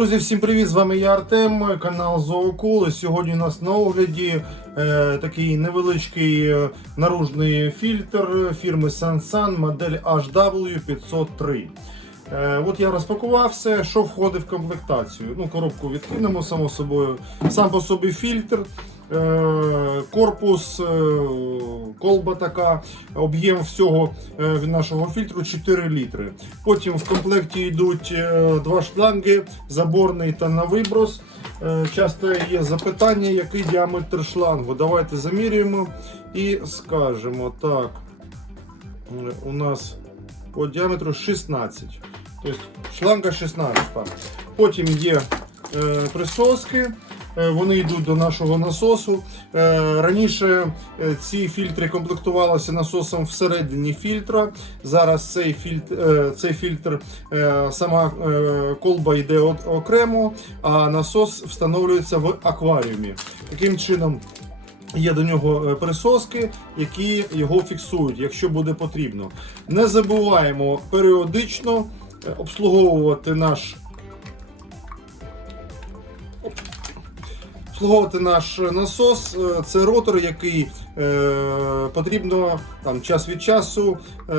Друзі, всім привіт! З вами я Артем, канал Зоокул. Сьогодні у нас на огляді е, такий невеличкий е, наружний фільтр фірми Sansan, модель HW503. Е, от я розпакував все, що входить в комплектацію. Ну, коробку відкинемо, само собою. Сам по собі фільтр, корпус, е, колба така, об'єм всього е, нашого фільтру 4 літри. Потім в комплекті йдуть е, два шланги, заборний та на виброс. Е, Часто є запитання, який діаметр шлангу. Давайте замірюємо і скажемо так. е, У нас по діаметру 16. Тобто шланга 16. Потім є е, присоски. Е, Вони йдуть до нашого насосу. Е, Раніше е, ці фільтри комплектувалися насосом всередині фільтра. Зараз цей фільтр, цей фільтр сама колба йде окремо, а насос встановлюється в акваріумі. Таким чином. Є до нього присоски, які його фіксують, якщо буде потрібно. Не забуваємо періодично обслуговувати наш обслуговувати наш насос. Е, Це ротор, який е, потрібно там, час від часу е,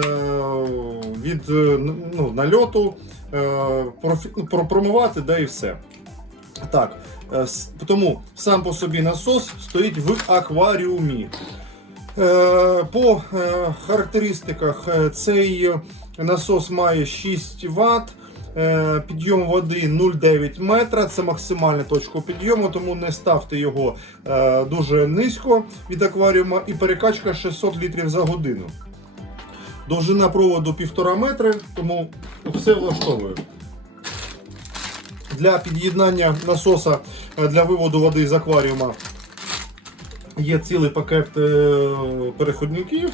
від е, ну, нальоту е, профі- ну, да і все. Так, е, тому сам по собі насос стоїть в акваріумі. Е, По е, характеристиках е, цей насос має 6 Вт. Е, Підйом води 0,9 метра, це максимальна точка підйому, тому не ставте його е, дуже низько від акваріума і перекачка 600 літрів за годину. Довжина проводу 1,5 метри, тому все влаштовує. Для під'єднання насоса е, для виводу води з акваріума є цілий пакет переходників.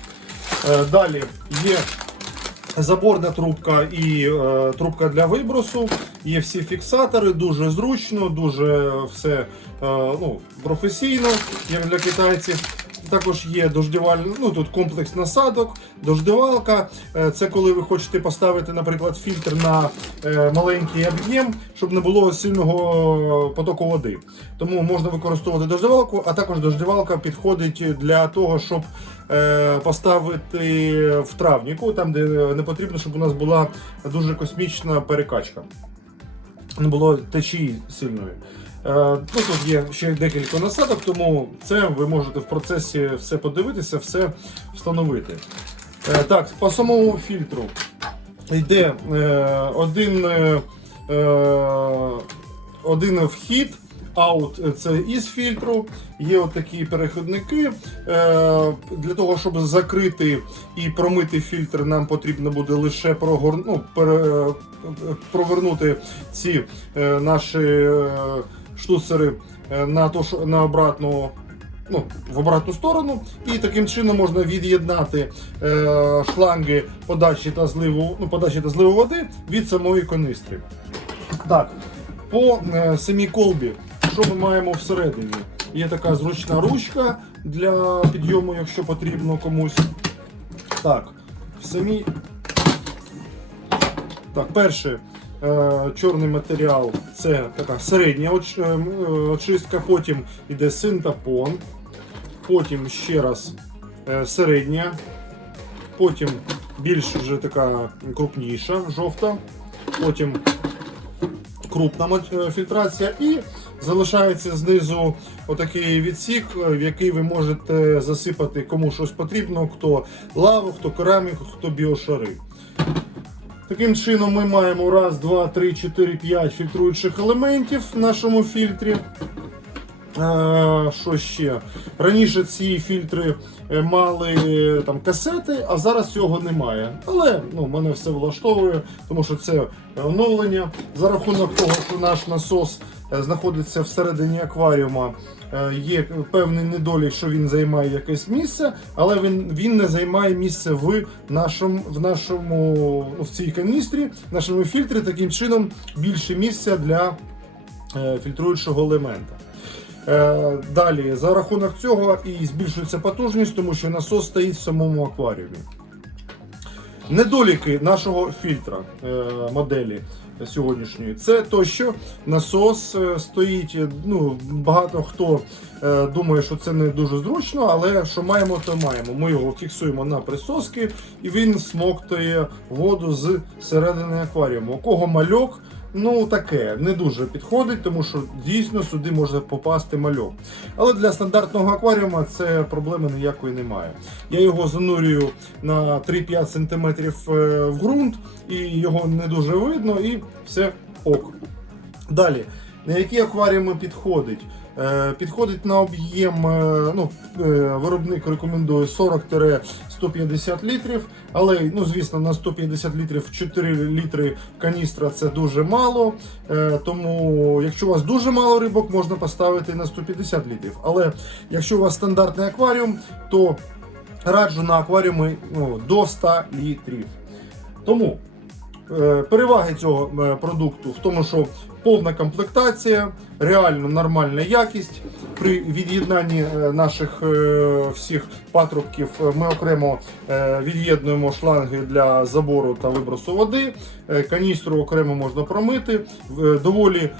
Далі є заборна трубка і е, трубка для вибросу. Є всі фіксатори, дуже зручно, дуже все е, ну, професійно, як для китайців. Також є дождівальний, ну тут комплекс насадок, дождивалка. Е, Це коли ви хочете поставити, наприклад, фільтр на е, маленький об'єм, щоб не було сильного потоку води. Тому можна використовувати дождивалку, а також дождивалка підходить для того, щоб поставити в травніку, там де не потрібно, щоб у нас була дуже космічна перекачка. Не було течії сильної. Е, Ну, тут є ще декілька насадок, тому це ви можете в процесі все подивитися, все встановити. Е, Так, по самому фільтру йде е, один, один вхід. Аут це із фільтру, є от такі переходники. Е, для того, щоб закрити і промити фільтр, нам потрібно буде лише прогор... ну, пере... провернути ці е, наші е, штуцери е, на, то, на обратну. Ну, в обратну сторону, і таким чином можна від'єднати е, шланги подачі та зливу, ну, подачі та зливу води від самої каністри. Так, по е, самій колбі, що ми маємо всередині? Є така зручна ручка для підйому, якщо потрібно комусь. Так, в самій. Так, перше, е, чорний матеріал це така середня е, е, очистка, потім йде синтапон, потім ще раз середня, потім більш вже така крупніша, жовта, потім крупна е, фільтрація і залишається знизу отакий відсік, е, в який ви можете засипати кому щось потрібно, хто лаву, хто кераміку, хто біошари. Таким чином ми маємо раз, два, три, чотири, п'ять фільтруючих елементів в нашому фільтрі. Що ще? Раніше ці фільтри е, мали е, там касети, а зараз цього немає. Але ну, мене все влаштовує, тому що це оновлення. За рахунок того, що наш насос е, знаходиться всередині акваріума, є певний недолік, що він займає якесь місце, але він, він не займає місце в нашому, в нашому в цій каністрі, в нашому фільтрі. Таким чином більше місця для фільтруючого елемента. Е, Далі, за рахунок цього і збільшується потужність, тому що насос стоїть в самому акваріумі. Недоліки нашого фільтра е, моделі. сьогоднішньої, це то, що насос е, стоїть. Ну, багато хто думає, що це не дуже зручно, але що маємо, то маємо. Ми його фіксуємо на присоски, і він смоктує воду з середини акваріуму. У кого мальок, ну таке не дуже підходить, тому що дійсно сюди може попасти мальок. Але для стандартного акваріума це проблеми ніякої немає. Я його занурюю на 3-5 см в ґрунт, і його не дуже видно, і все ок. Далі, на які акваріуми підходить? Е, Підходить на об'єм, е, ну, е, виробник рекомендує 40-150 літрів, але, ну, звісно, на 150 літрів 4 літри каністра це дуже мало. Тому, якщо у вас дуже мало рибок, можна поставити на 150 літрів. Але якщо у вас стандартний акваріум, то раджу на акваріуми ну, до 100 літрів. Тому переваги цього е, продукту в тому, що повна комплектація, реально нормальна якість. При від'єднанні е, наших е, всіх патрубків е, ми окремо е, від'єднуємо шланги для забору та вибросу води. Е, Каністру окремо можна промити. Е, Доволі е,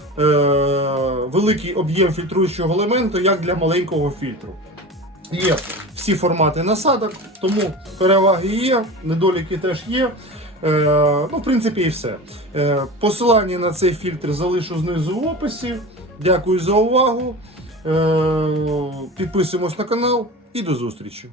великий об'єм фільтруючого елементу, як для маленького фільтру. Є всі формати насадок, тому переваги є, недоліки теж є. Е, ну, в принципі, і все. Е, посилання на цей фільтр залишу знизу в описі. Дякую за увагу. Е, підписуємось на канал і до зустрічі.